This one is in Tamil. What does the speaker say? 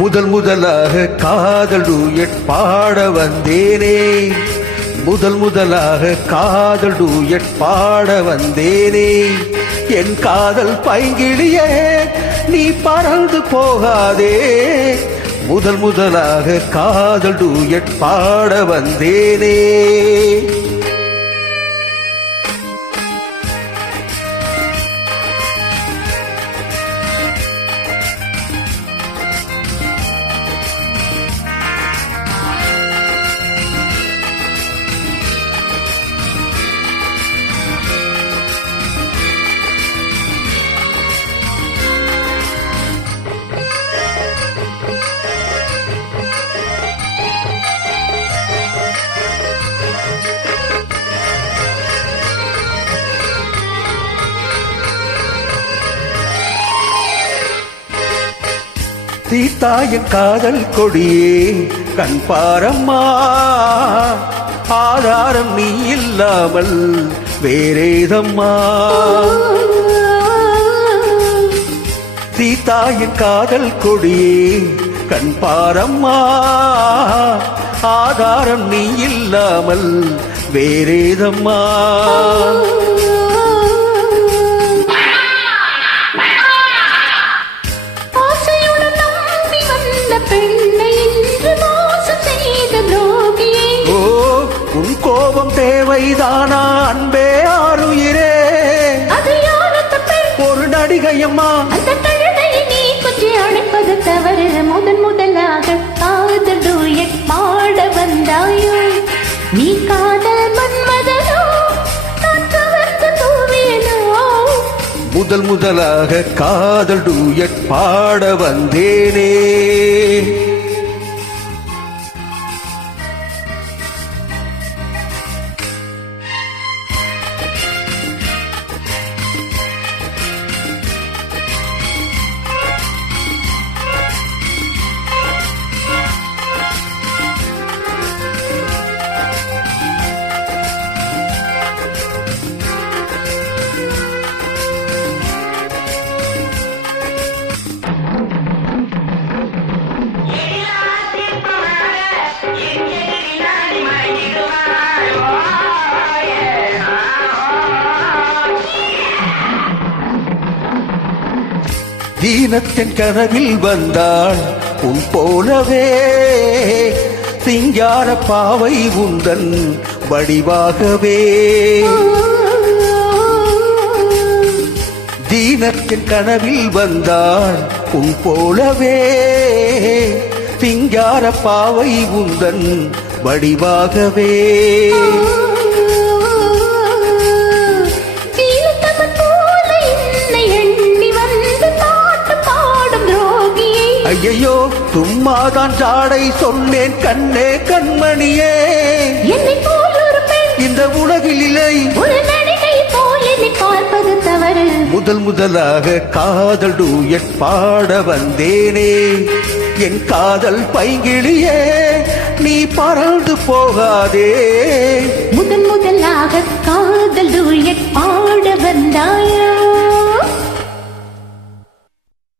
முதல் முதலாக காதல் டூயட் பாட வந்தேனே, முதல் முதலாக காதல் டூயட் பாட வந்தேனே. என் காதல் பைங்கிளியே நீ பறந்து போகாதே, முதல் முதலாக காதல் டூயட் பாட வந்தேனே. சீதாயின் காதல் கொடியே கண் பாரம்மா, ஆதாரம் நீ இல்லாமல் வேறேதம்மா. சீதாயின் காதல் கொடியே கண் பாரம்மா, ஆதாரம் நீ இல்லாமல் வேறேதம்மா. உன் கோபம் தேவைதானா அன்பே ஆருயிரே, ஒரு நடிகையம்மா நீ கொஞ்சம் அழைப்பது தவறு. முதன் முதலாக காதல் டூயட் பாட வந்தாயோ, நீ காதல் மன்மதனோ நான் கவர்ந்து தூவேனோ. முதல் முதலாக காதல் டூயட் பாட வந்தேனே. தீனத்தின் கனவில் வந்தாள் உன் போலவே, சிங்கார பாவை உந்தன் வடிவாகவே. தீனத்தின் கனவில் வந்தாள் உன் போலவே, சிங்கார பாவை உந்தன் வடிவாகவே. ஐயோ சும்மாதான் ஜாடை சொன்னேன் கண்ணே கண்மணியே, என்னை போல் ஒரு பெண் இந்த உலகில் இல்லை, ஒரு நடிகை போல் என்னை பார்ப்பது தவறு. முதல் முதலாக காதல் டூயட் பாட வந்தேனே. என் காதல் பைங்கிளியே நீ பறந்து போகாதே, முதன் முதலாக காதல் டூயட் பாட வந்தாயா.